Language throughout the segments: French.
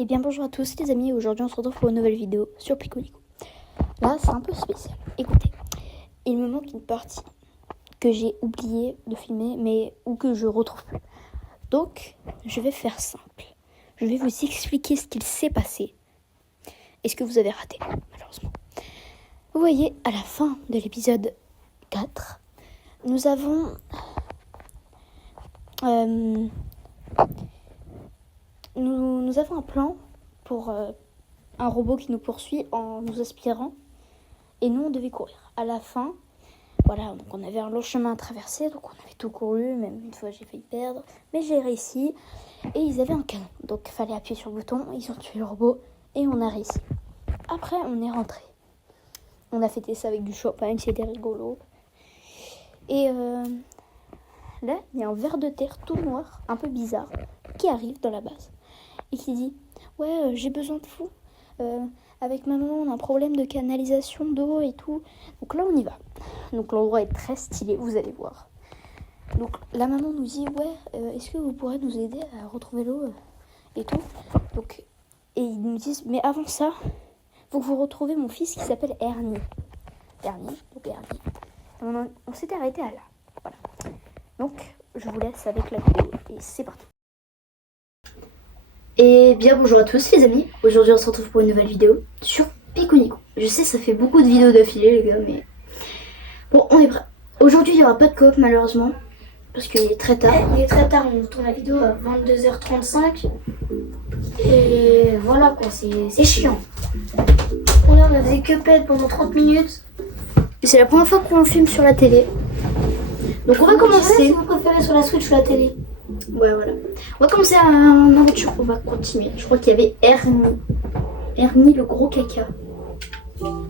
Eh bien bonjour à tous les amis, aujourd'hui on se retrouve pour une nouvelle vidéo sur Piconico. Là c'est un peu spécial, écoutez, il me manque une partie que j'ai oublié de filmer ou que je retrouve plus. Donc je vais faire simple, je vais vous expliquer ce qu'il s'est passé et ce que vous avez raté malheureusement. Vous voyez, à la fin de l'épisode 4, nous avons nous avons un plan pour un robot qui nous poursuit en nous aspirant. Et nous, on devait courir. À la fin, voilà, donc on avait un long chemin à traverser. Donc on avait tout couru. Même une fois, j'ai failli perdre. Mais j'ai réussi. Et ils avaient un canon. Donc il fallait appuyer sur le bouton. Ils ont tué le robot. Et on a réussi. Après, on est rentré. On a fêté ça avec du champagne. C'était rigolo. Et là, il y a un ver de terre tout noir, un peu bizarre, qui arrive dans la base. Et qui dit « Ouais, j'ai besoin de vous. Avec ma maman, on a un problème de canalisation d'eau et tout. » Donc là, on y va. Donc l'endroit est très stylé, vous allez voir. Donc la maman nous dit « Ouais, est-ce que vous pourrez nous aider à retrouver l'eau et tout ?» Donc, et ils nous disent « Mais avant ça, faut que vous retrouviez mon fils qui s'appelle Ernie. » Ernie, donc Ernie. On s'était arrêté à là. Voilà. Donc, je vous laisse avec la vidéo et c'est parti. Et bien bonjour à tous les amis, aujourd'hui on se retrouve pour une nouvelle vidéo sur Piconico. Je sais ça fait beaucoup de vidéos d'affilée les gars, mais bon on est prêt. Aujourd'hui il n'y aura pas de coop malheureusement, parce qu'il est très tard. Il est très tard, on tourne la vidéo à 22h35. Et voilà quoi, c'est chiant. On a fait Cuphead pendant 30 minutes. Et c'est la première fois qu'on filme sur la télé. Donc on va commencer. Si vous préférez sur la Switch ou la télé. Ouais, voilà. On va commencer en aventure. On va continuer. Je crois qu'il y avait Ernie. Ernie, le gros caca. Hop,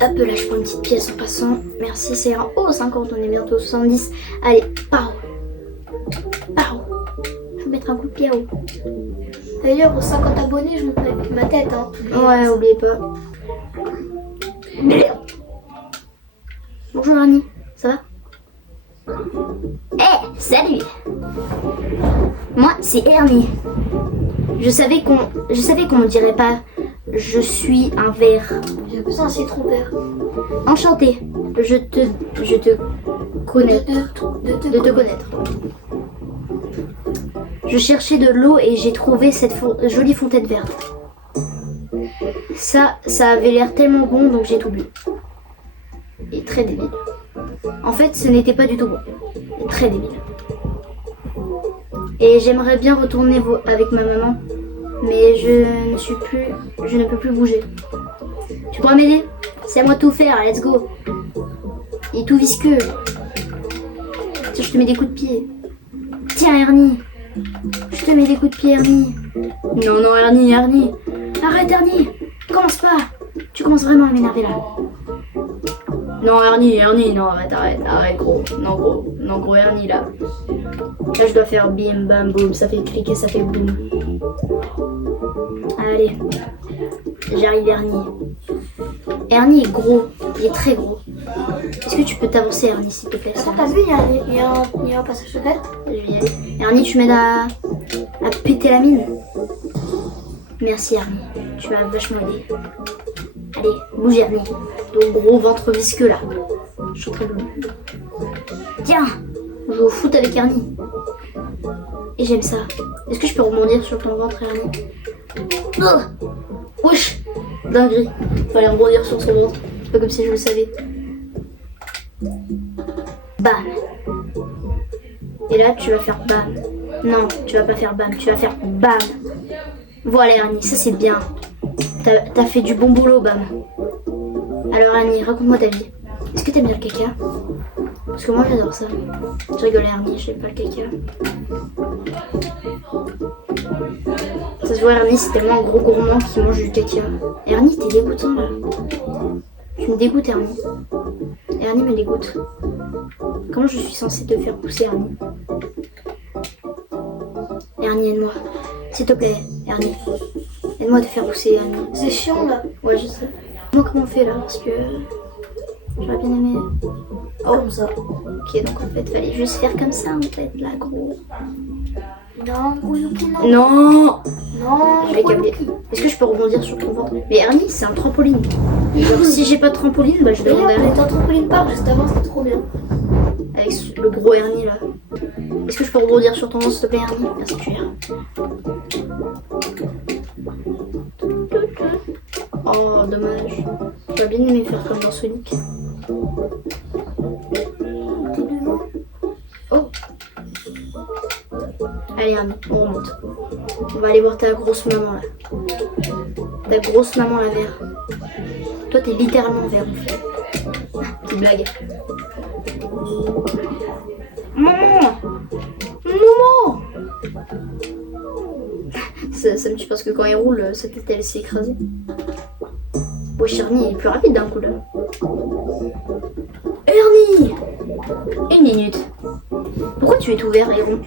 là, je prends une petite pièce en passant. Merci, c'est un haut 50. On est bientôt 70. Allez, pao. Pao. Je vais mettre un coup de pied haut. D'ailleurs, aux 50 abonnés, je monte avec ma tête. Hein. Ouais, oubliez pas. Bonjour, Ernie. Ça va? Salut. Moi c'est Ernie. Je savais qu'on me dirait pas je suis un ver. J'ai besoin c'est trop vert. Enchanté. Je te connais. De te connaître. Je cherchais de l'eau et j'ai trouvé cette jolie fontaine verte. Ça avait l'air tellement bon donc j'ai tout bu. Et très débile. En fait ce n'était pas du tout bon. Très débile. Et j'aimerais bien retourner avec ma maman, mais je ne peux plus bouger. Tu pourras m'aider? C'est à moi de tout faire, let's go. Il est tout visqueux. Tiens, je te mets des coups de pied. Tiens Ernie, je te mets des coups de pied Ernie. Non Ernie. Arrête Ernie, commence pas. Tu commences vraiment à m'énerver là. Non Ernie, non arrête gros. Non gros Ernie là. Là je dois faire bim bam boum, ça fait cliquer, ça fait boum. Allez, j'arrive Ernie. Ernie est gros, il est très gros. Est-ce que tu peux t'avancer Ernie s'il te plaît? T'as vu, il y a un passage secret. Je vais y aller. Ernie, tu m'aides à péter la mine. Merci Ernie, tu m'as vachement aidé. Allez, bouge Ernie. Ton gros ventre visqueux là. Je suis très bon. Tiens, on joue au foot avec Ernie. Et j'aime ça. Est-ce que je peux rebondir sur ton ventre Ernie? Oh, wesh, dinguerie. Fallait rebondir sur son ventre. C'est pas comme si je le savais. Bam. Et là tu vas faire bam. Non, tu vas pas faire bam, tu vas faire bam. Voilà Ernie, ça c'est bien. T'as fait du bon boulot, bam. Alors Ernie, raconte-moi ta vie. Est-ce que t'aimes bien le caca? Parce que moi j'adore ça. Je rigole Ernie, j'aime pas le caca. Ça se voit Ernie, c'est tellement un gros gourmand qui mange du caca. Ernie, t'es dégoûtant là. Tu me dégoûtes Ernie. Ernie me dégoûte. Comment je suis censée te faire pousser Ernie? Ernie, aide-moi. S'il te plaît, Ernie. Aide-moi à te faire pousser, Ernie. C'est chiant là. Ouais, je sais. Comment on fait là? Parce que j'aurais bien aimé. Oh, comme ça. Ok, donc en fait, fallait juste faire comme ça en fait, là, gros. Non, Goyuki, non. Non. Non, Je vais câbler. Est-ce que je peux rebondir sur ton ventre? Mais Ernie, c'est un trampoline. Alors si j'ai pas de trampoline, bah je Mais là, demanderai on était en trampoline park juste avant, c'était trop bien. avec le gros Ernie là. Est-ce que je peux rebondir sur ton ventre s'il te plaît Ernie? Merci Pierre. Oh dommage. J'aurais bien aimé faire comme dans Sonic. T'es devant. Oh. Allez Ernie, on remonte. On va aller voir ta grosse maman là. Ta grosse maman la vert. Toi t'es littéralement vert en fait. Petite blague. Maman! Maman! Ça me tue parce que quand il roule, sa tête elle s'est écrasée. Wesh Ernie il est plus rapide d'un coup là. Ernie! Une minute. Pourquoi tu es tout vert et rond?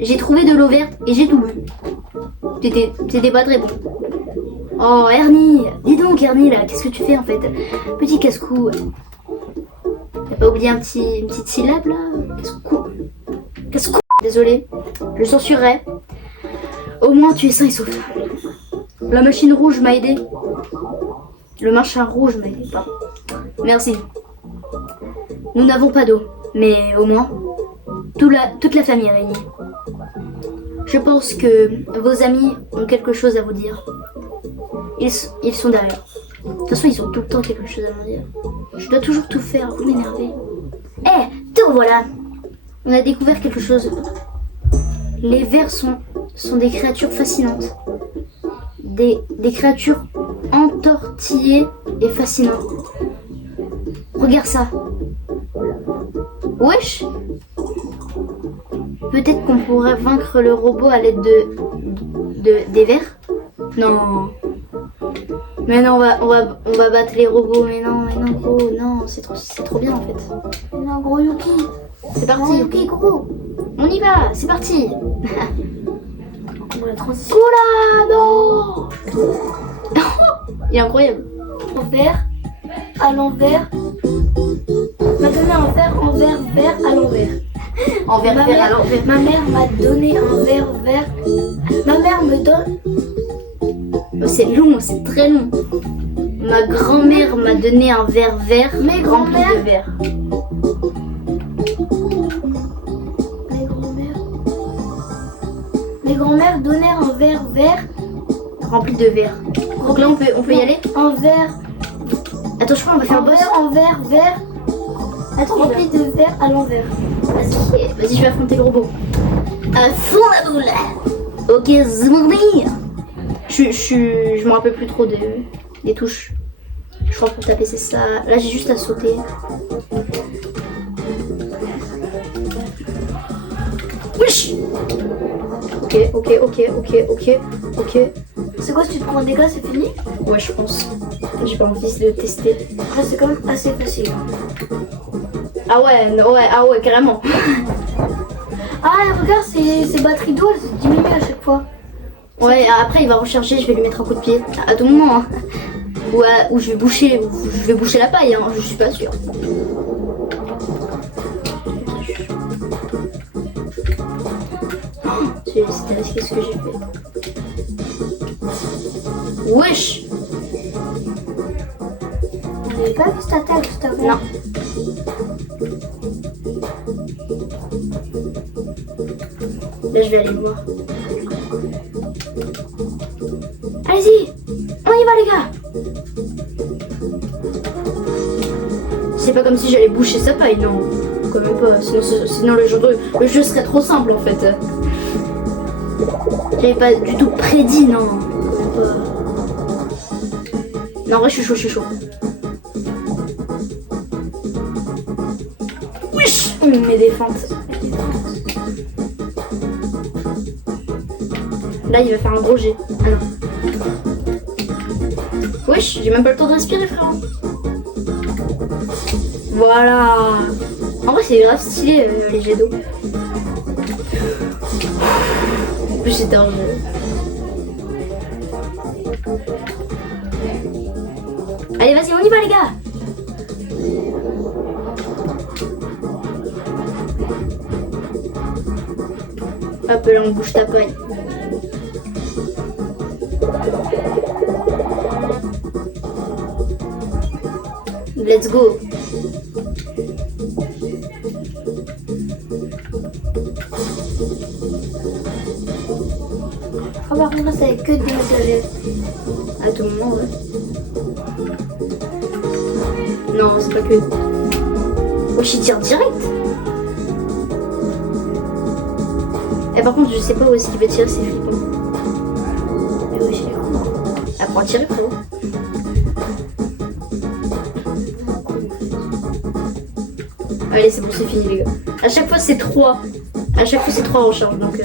J'ai trouvé de l'eau verte et j'ai tout bu. T'étais pas très bon. Oh Ernie! Dis donc Ernie là, qu'est-ce que tu fais en fait? Petit casse-cou. T'as pas oublié une petite syllabe là? Casse-cou. Casse-cou. Désolé, je censurerai. Au moins tu es sain et sauf. La machine rouge m'a aidé. Le machin rouge m'a aidé, pardon. Merci. Nous n'avons pas d'eau, mais au moins toute la famille est réunie. Je pense que vos amis ont quelque chose à vous dire. Ils sont derrière. De toute façon, ils ont tout le temps quelque chose à me dire. Je dois toujours tout faire, vous m'énervez. Eh, te revoilà. On a découvert quelque chose. Les vers sont des créatures fascinantes. Des créatures entortillées et fascinantes. Regarde ça. Wesh. Peut-être qu'on pourrait vaincre le robot à l'aide des vers. Non. Mais non, on va battre les robots. Mais non, gros, non, c'est trop bien en fait. Non, gros Yuki. C'est parti. Yuki, gros. On y va, c'est parti. On va la transition. Cola, non. Il est incroyable. Envers, à l'envers. Maintenant un verre, envers, vert, à l'envers. Envers, vers, à l'envers. Ma mère m'a donné un verre vert. Ma mère me donne. Oh, c'est long, c'est très long. Ma grand-mère m'a donné un verre vert Mes rempli grand-mères- de verre. Mes grands-mères donnèrent un verre vert. Rempli de verre. Donc là, on peut y aller. Un verre. Attends, je crois qu'on va faire Un boss. verre, un verre vert. Attends, Rempli de verre à l'envers. Vas-y, je vais affronter le robot. À fond la boule. Ok, c'est bon. Je me rappelle plus trop des touches. Je crois que pour taper c'est ça. Là j'ai juste à sauter. Wesh. Ok. C'est quoi si tu te prends des dégâts, c'est fini? Ouais je pense. J'ai pas envie de le tester. Après, c'est quand même assez facile. Ah ouais, carrément. Ah, regarde, ces batteries d'eau, elles se diminuent à chaque fois. Ouais, après il va recharger, je vais lui mettre un coup de pied. À tout moment. Hein. Ou je vais boucher la paille, hein, je suis pas sûre. C'était risqué ce que j'ai fait. Wesh. On n'avait pas vu cette attaque juste avant. Non. Là je vais aller le voir. Allez-y. On y va les gars. C'est pas comme si j'allais boucher sa paille, non. Quand même pas, sinon le jeu serait trop simple en fait. J'avais pas du tout prédit, non. Quand même pas. Non, en vrai, je suis chaud. Wesh, mes défenses. Là, il va faire un gros jet. Ah non. Wesh, j'ai même pas le temps de respirer, frère. Voilà. En vrai, c'est grave stylé, les jets d'eau. En plus, c'était un jeu. Allez, vas-y, on y va, les gars. Hop là, on bouge ta paille. Let's go. Ah par contre, ça avec que des métallers. À tout moment, ouais. Non, c'est pas que. Oh, j'y tire direct. Et par contre, je sais pas où est-ce qu'il veut tirer, c'est flippant. Et oui, j'ai les coups. Apprends à tirer, frérot. Allez, c'est bon, c'est fini, les gars. À chaque fois, c'est 3. À chaque fois, c'est 3 en charge, donc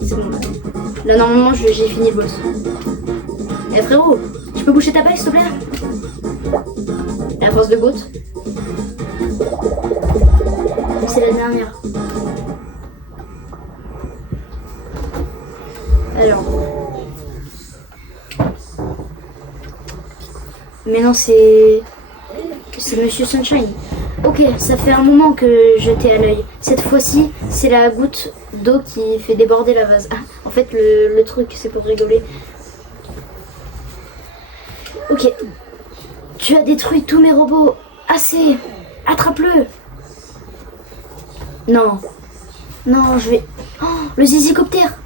c'est bon. Là, normalement, j'ai fini le boss. Eh frérot, tu peux boucher ta paille, s'il te plaît? La force de goutte. C'est la dernière. Alors. Mais non, c'est Monsieur Sunshine. Ok, ça fait un moment que je t'ai à l'œil. Cette fois-ci, c'est la goutte d'eau qui fait déborder la vase. Ah, en fait, le truc, c'est pour rigoler. Ok. Tu as détruit tous mes robots. Assez. Attrape-le. Non. Non, je vais... Oh, le zizicoptère.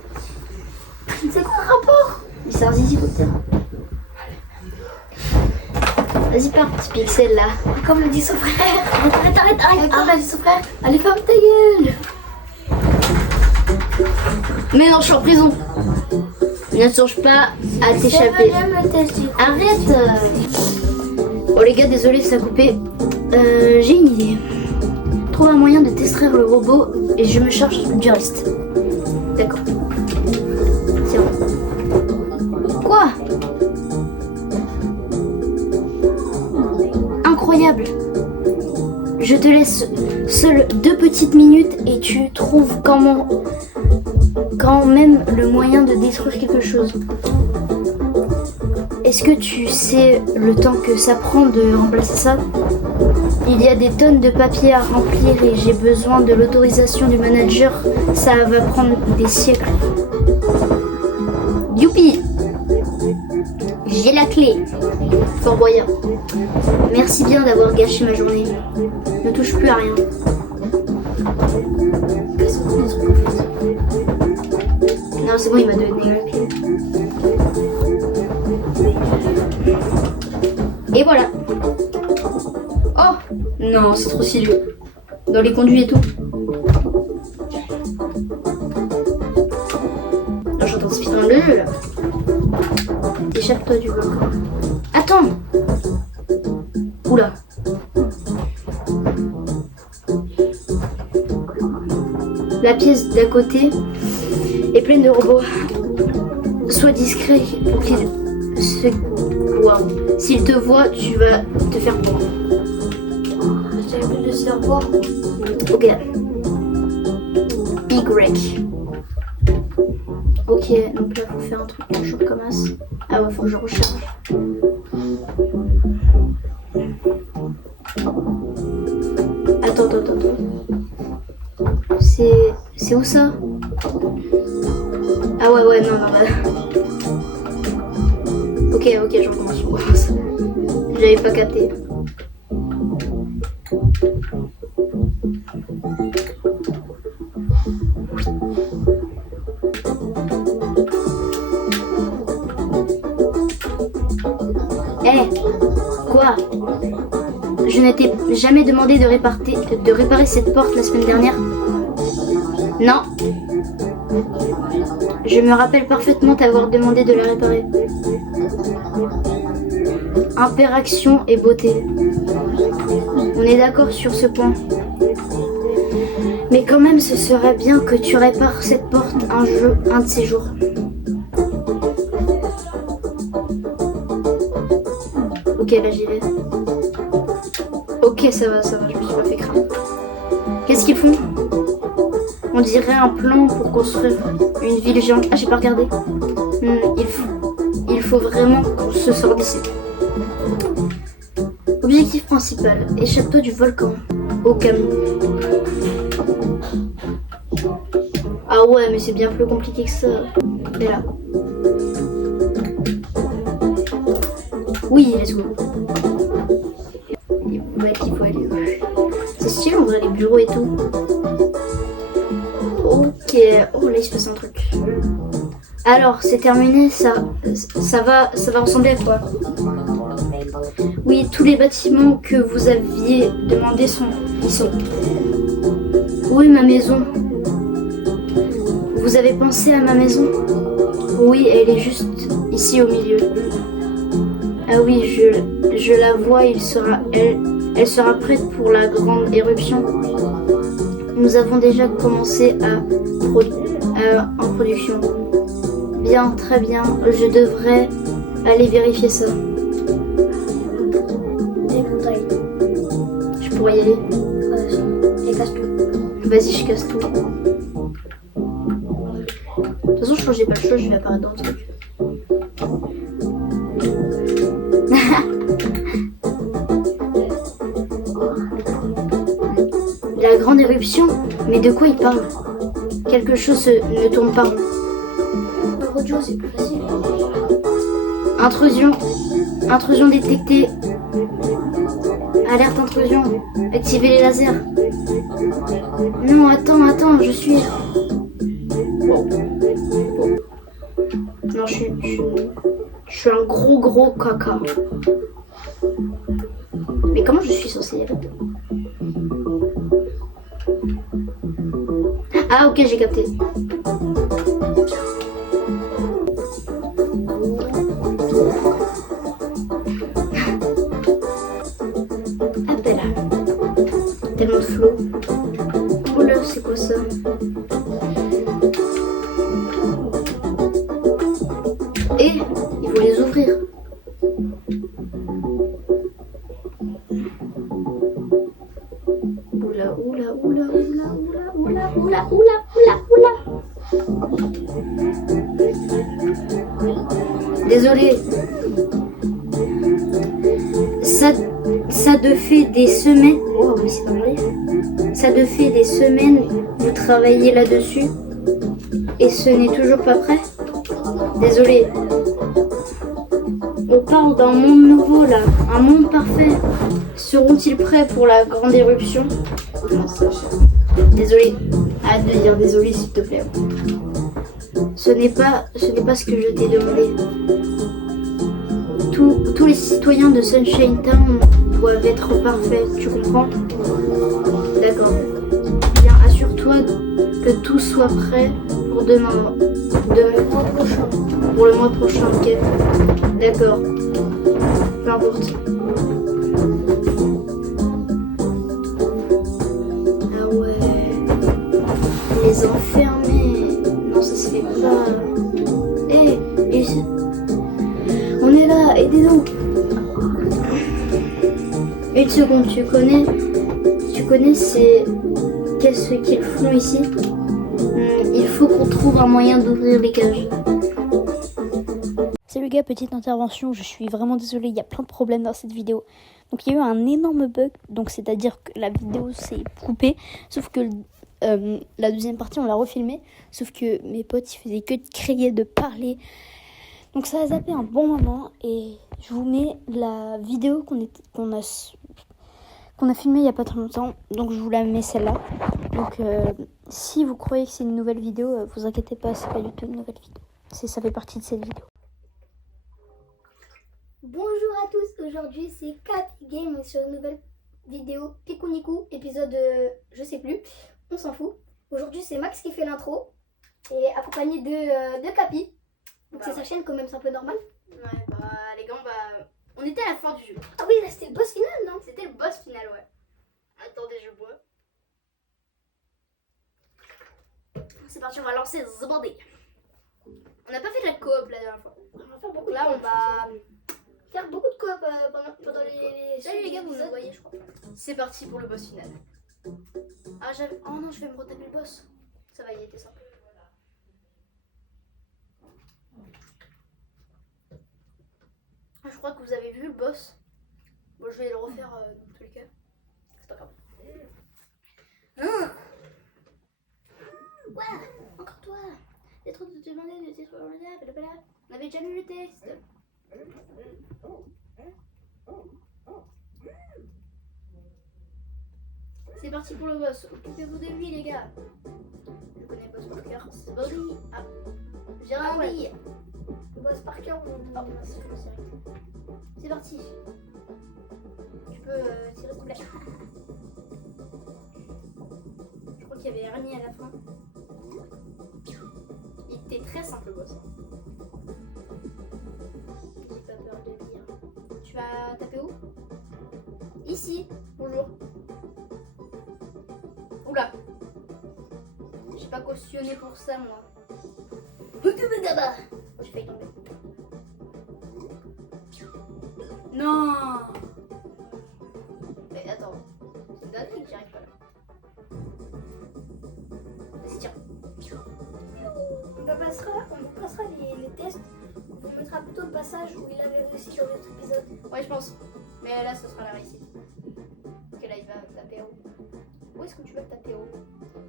C'est quoi le rapport? Mais c'est un zizicoptère. Vas-y, pars, petit pixel là. Comme le dit son frère. Arrête. Comme l'a dit son frère. Allez, ferme ta gueule. Mais non, je suis en prison. Ne songe pas à t'échapper. Arrête. Oh les gars, désolé, ça a coupé. J'ai une idée. Trouve un moyen de t'extraire le robot et je me charge du reste. D'accord. C'est bon. Quoi? Incroyable. Je te laisse seul 2 petites minutes et tu trouves quand même le moyen de détruire quelque chose. Est-ce que tu sais le temps que ça prend de remplacer ça? Il y a des tonnes de papier à remplir et j'ai besoin de l'autorisation du manager. Ça va prendre des siècles. Youpi! J'ai la clé. Fort Boyard. Merci bien d'avoir gâché ma journée. Ne touche plus à rien. Non, c'est bon, il m'a donné la clé. Et voilà. Oh non, c'est trop stylé. Dans les conduits et tout. Non, j'entends speedrun le jeu là. Échappe-toi du volcan. Attends. Oula. La pièce d'à côté est pleine de robots. Sois discret pour qu'ils se voient. S'ils te voient, tu vas te faire voir. J'avais plus de cerveau. Ok. Y. Ok, donc là, faut faire un truc que je recommence. Ah ouais, faut que je recharge. Attends. C'est où ça? Ah ouais, non. Ok, je recommence. J'avais pas capté. Quoi? Je ne t'ai jamais demandé de réparer cette porte la semaine dernière. Non. Je me rappelle parfaitement t'avoir demandé de la réparer. Interaction et beauté. On est d'accord sur ce point. Mais quand même, ce serait bien que tu répares cette porte un de ces jours. Ok, là j'y vais. Ok, ça va, je me suis pas fait craindre. Qu'est-ce qu'ils font? On dirait un plan pour construire une ville géante. Ah, j'ai pas regardé. Il faut vraiment qu'on se sorte d'ici. Objectif principal, échappe-toi du volcan. Au calme. Ah ouais, mais c'est bien plus compliqué que ça. Mais là. Oui, let's go. Ouais, qu'il faut aller. C'est stylé, on voit les bureaux et tout. Ok. Oh, là, il se passe un truc. Alors, c'est terminé, ça va ressembler à quoi? Oui, tous les bâtiments que vous aviez demandé ils sont. Où est ma maison? Vous avez pensé à ma maison? Oui, elle est juste ici au milieu. Ah oui, je la vois, elle sera prête pour la grande éruption. Nous avons déjà commencé en production. Bien, très bien, je devrais aller vérifier ça. Je pourrais y aller. Et casse tout. Vas-y, je casse tout. De toute façon, je crois que j'ai pas le choix, je vais apparaître dans le truc. La grande éruption? Mais de quoi il parle? Quelque chose ne tourne pas rond. Rojo, c'est plus facile. Intrusion. Intrusion détectée. Alerte intrusion. Activez les lasers. Non, attends, je suis... Non, je suis un gros caca. Mais comment je suis censée y aller? Ah, ok, j'ai capté. Ah, ben là. Tellement de flow. Oh là, c'est quoi ça? Et il faut les ouvrir. Oula. Désolée. Ça te fait des semaines. Oh, mais c'est pas vrai. Ça te fait des semaines vous travaillez là-dessus et ce n'est toujours pas prêt. Désolée. On parle d'un monde nouveau là, un monde parfait. Seront-ils prêts pour la grande éruption? Désolée. Arrête de dire désolé s'il te plaît. Ce n'est pas ce que je t'ai demandé. Tous les citoyens de Sunshine Town doivent être parfaits, tu comprends? D'accord. Bien, assure-toi que tout soit prêt pour demain. Pour le mois prochain, ok? D'accord. Peu importe. Ah ouais. Les enfermer. Non, ça se fait pas. Hé, on est là, aidez-nous. Une seconde, tu connais qu'est-ce qu'ils font ici? Il faut qu'on trouve un moyen d'ouvrir les cages. Salut les gars, petite intervention, je suis vraiment désolée, il y a plein de problèmes dans cette vidéo. Donc il y a eu un énorme bug, donc c'est-à-dire que la vidéo s'est coupée, sauf que la deuxième partie on l'a refilmée, sauf que mes potes ils faisaient que de crier, de parler. Donc ça a zappé un bon moment et je vous mets la vidéo qu'on a filmée il n'y a pas très longtemps, donc je vous la mets celle-là. Donc si vous croyez que c'est une nouvelle vidéo, vous inquiétez pas, c'est pas du tout une nouvelle vidéo. Ça fait partie de cette vidéo. Bonjour à tous, aujourd'hui c'est Capi Game sur une nouvelle vidéo Pikuniku, épisode je sais plus, on s'en fout. Aujourd'hui c'est Max qui fait l'intro et accompagné de Capi. Donc c'est sa chaîne quand même, c'est un peu normal. Ouais, bah les gars, on était à la fin du jeu. Ah oui, là c'était le boss final, non? C'était le boss final, ouais. Attendez, je bois. C'est parti, on va lancer Zbandé. On n'a pas fait de la coop la dernière fois. On va faire beaucoup Donc là, de on va faire beaucoup de coop pendant les... Salut les gars, vous me voyez, je crois. C'est parti pour le boss final. Ah, oh non, je vais me retaper le boss. Ça va, il était simple. Je crois que vous avez vu le boss. Bon, je vais le refaire dans tous les cas. C'est pas grave. Ouais, encore trop de te demander de tester blablabla. On avait déjà lu le texte. C'est parti pour le boss. Occupez-vous de lui, les gars. Je connais le boss par cœur. C'est Body. Ah, j'ai Ah un ouais. billet. Le boss par cœur, C'est parti. Tu peux tirer s'il te plaît. Je crois qu'il y avait Ernie à la fin. Il était très simple le boss. J'ai pas peur de lire. Tu vas taper où? Ici. Bonjour. Oula. J'ai pas cautionné pour ça moi. Oh, j'ai failli tomber. Non. Mais attends. C'est une dinguerie que j'y arrive pas là. Vas-y tiens. on vous passera les tests. On vous mettra plutôt le passage où il avait réussi dans l'autre épisode. Ouais je pense. Mais là ce sera la réussite. Ok là il va taper haut. Où est-ce que tu vas taper haut?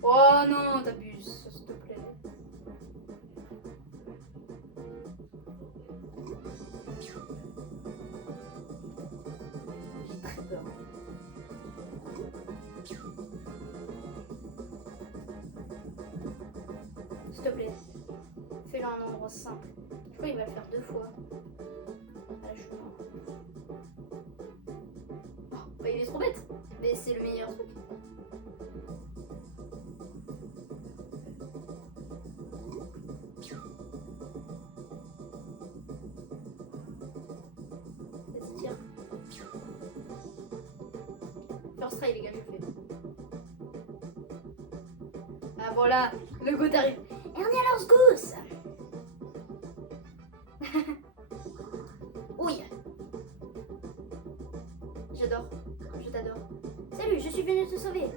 Oh non t'abuses s'il te plaît. J'ai très peur. S'il te plaît. Fais-le à un endroit simple. Je crois qu'il va le faire 2 fois. Ah là je suis mort. Oh, bah, il est trop bête. Mais c'est le meilleur truc. Vas-y, tire. First try, les gars, je le fais. Ah voilà, le goût arrive. Ernie alors Goose. Oui. J'adore. Je t'adore. Salut, je suis venu te sauver.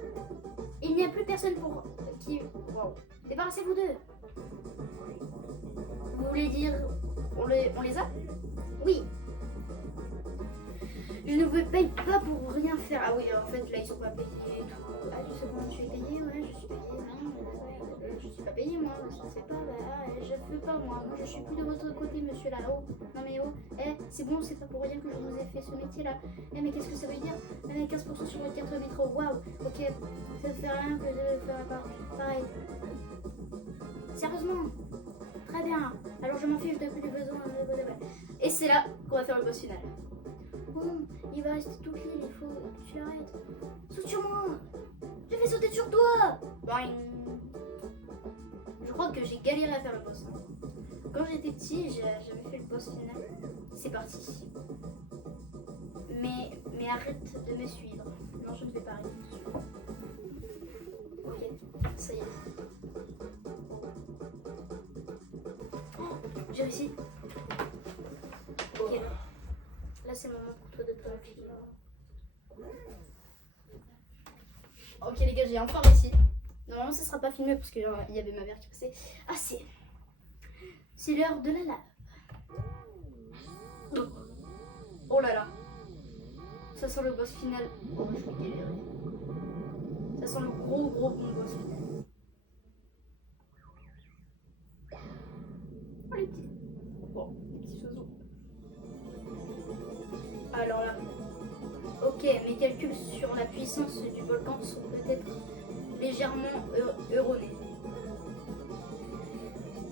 Il n'y a plus personne pour qui... Wow. Débarrassez-vous d'eux. Vous voulez dire... On les a? Oui. Je ne vous paye pas pour rien faire. Ah oui, en fait, là, ils sont pas payés et tout. Ah, je sais comment tu es payé, ouais, je suis payé. Non, je suis pas payé, moi. Ça se fait pas, je fais pas, moi. Moi, je suis plus de votre côté, monsieur là-haut. Non, mais oh, c'est bon, c'est pas pour rien que je vous ai fait ce métier-là. Mais qu'est-ce que ça veut dire? 15% sur votre carte métro. Waouh, ok. Ça ne fait rien que de faire pareil. Sérieusement? Très bien. Alors, je m'en fiche de plus les besoins. Et c'est là qu'on va faire le boss final. Bon, il va rester tout pile, il faut que tu l'arrêtes. Saute sur moi! Je vais sauter sur toi! Boing. Je crois que j'ai galéré à faire le boss. Quand j'étais petit, j'avais fait le boss final. C'est parti. Mais arrête de me suivre. Non, je ne vais pas arrêter de te suivre. Ok, ça y est. Oh, j'ai réussi. Ok, là c'est le moment pour toi de te replier. Ok les gars, j'ai enfin réussi. Normalement ça sera pas filmé parce qu'il y avait ma mère qui passait. Ah c'est l'heure de la lave. Oh là là. Ça sent le boss final. Oh je vais galérer. Ça sent le gros bon boss final. Oh les petits. Bon, les petits oiseaux. Alors là, ok, mes calculs sur la puissance du volcan sont peut-être légèrement erronés.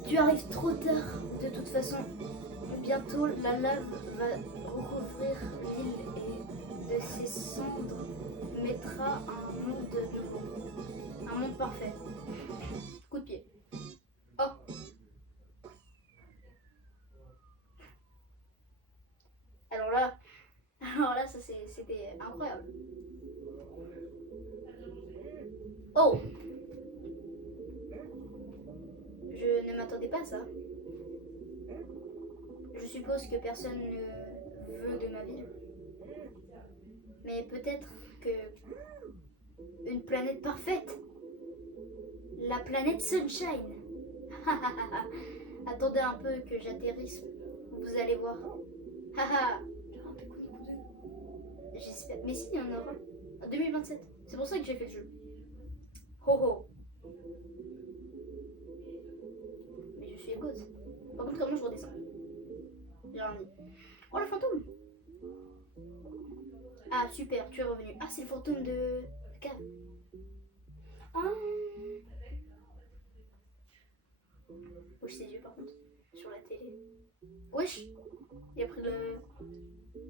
Tu arrives trop tard, de toute façon. Bientôt, la lave va recouvrir l'île et de ses cendres mettra un monde nouveau. Un monde parfait. Coup de pied. Oh! Alors là, ça c'était incroyable. Oh! Je ne m'attendais pas à ça. Je suppose que personne ne veut de ma vie. Mais peut-être que une planète parfaite. La planète Sunshine. Attendez un peu que j'atterrisse. Vous allez voir. Haha. J'espère. Mais si, il y en aura. En 2027. C'est pour ça que j'ai fait le jeu. Ho ho. Mais je cause. Par contre, comment je redescends? J'ai rien dit. Oh, le fantôme! Ah, super, tu es revenu. Ah, c'est le fantôme de la cave. Ah, Wesh, ses yeux par contre, sur la télé. Wesh! Il a pris le.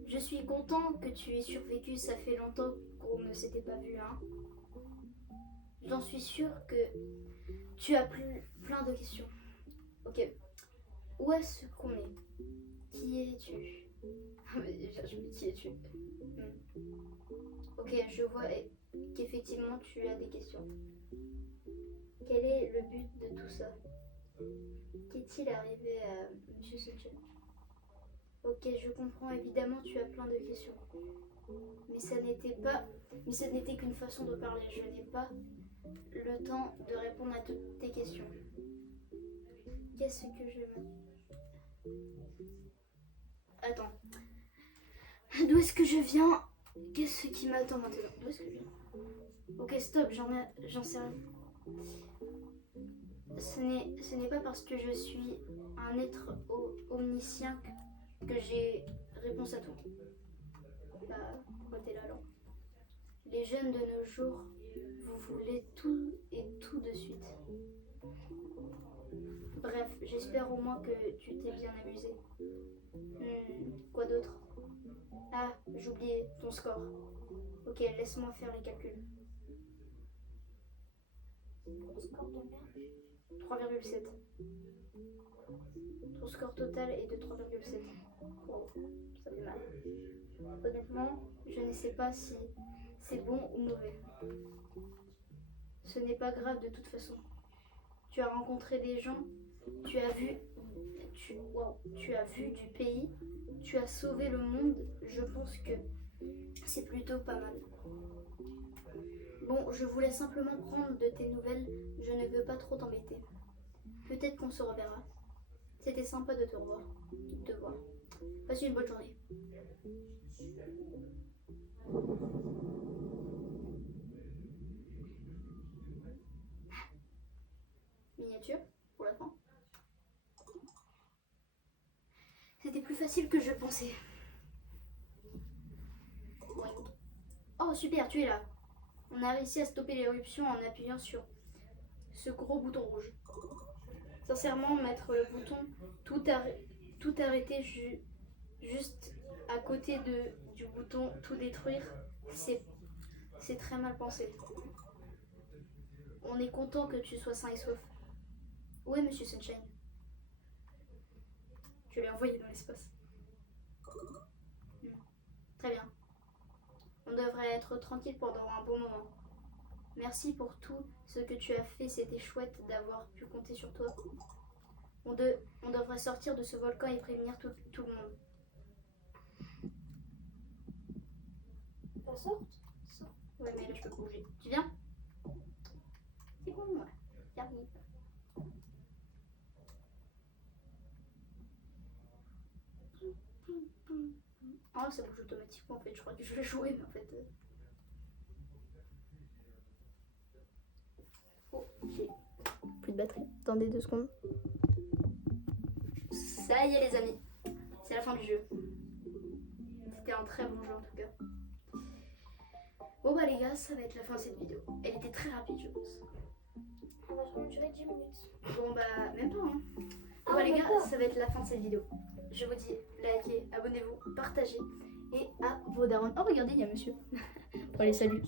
Je suis content que tu aies survécu, ça fait longtemps qu'on ne s'était pas vu, hein. J'en suis sûre que tu as plein de questions. Ok. Où est-ce qu'on est? Qui es-tu? Qui es-tu? Ok, je vois qu'effectivement tu as des questions. Quel est le but de tout ça? Qu'est-il arrivé à Monsieur Sunshine? Ok, je comprends, évidemment tu as plein de questions. Mais ce n'était qu'une façon de parler. Je n'ai pas le temps de répondre à toutes tes questions. Qu'est-ce que je... Attends. D'où est-ce que je viens? Qu'est-ce qui m'attend maintenant? D'où est-ce que je viens? Ok, stop, j'en sais rien. Ce n'est pas parce que je suis un être omniscient que j'ai réponse à tout. Bah, pourquoi t'es là alors? Les jeunes de nos jours, vous voulez tout et tout de suite. Bref, j'espère au moins que tu t'es bien amusé. Quoi d'autre? Ah, j'oubliais ton score. Ok, laisse-moi faire les calculs. score de merde. 3,7. Ton score total est de 3,7. Wow, ça fait mal. Honnêtement, je ne sais pas si c'est bon ou mauvais. Ce n'est pas grave de toute façon. Tu as rencontré des gens, tu as vu du pays, tu as sauvé le monde. Je pense que c'est plutôt pas mal. Bon, je voulais simplement prendre de tes nouvelles. Je ne veux pas trop t'embêter. Peut-être qu'on se reverra. C'était sympa de te revoir. De te voir. Passe une bonne journée. Miniature pour la fin. C'était plus facile que je pensais. Oh super, tu es là. On a réussi à stopper l'éruption en appuyant sur ce gros bouton rouge. Sincèrement, mettre le bouton tout arrêter juste à côté du bouton tout détruire, c'est très mal pensé. On est content que tu sois sain et sauf. Où est Monsieur Sunshine? Je l'ai envoyé dans l'espace. Très bien. On devrait être tranquille pendant un bon moment. Merci pour tout ce que tu as fait, c'était chouette d'avoir pu compter sur toi. On devrait sortir de ce volcan et prévenir tout le monde. La sorte? Ouais, mais là je peux bouger. Tu viens? C'est bon, ouais. J'arrive. Ah, ça bouge automatiquement en fait. Je crois que je vais jouer, mais en fait. Oh, j'ai plus de batterie. Attendez 2 secondes. Ça y est, les amis. C'est la fin du jeu. C'était un très bon jeu en tout cas. Bon bah les gars, ça va être la fin de cette vidéo. Elle était très rapide je pense. Elle va sûrement durer 10 minutes. Bon bah même pas hein. Bon bah les gars, ça va être la fin de cette vidéo. Je vous dis, likez, abonnez-vous, partagez et à vos darons. Oh regardez, il y a monsieur. Bon allez, salut.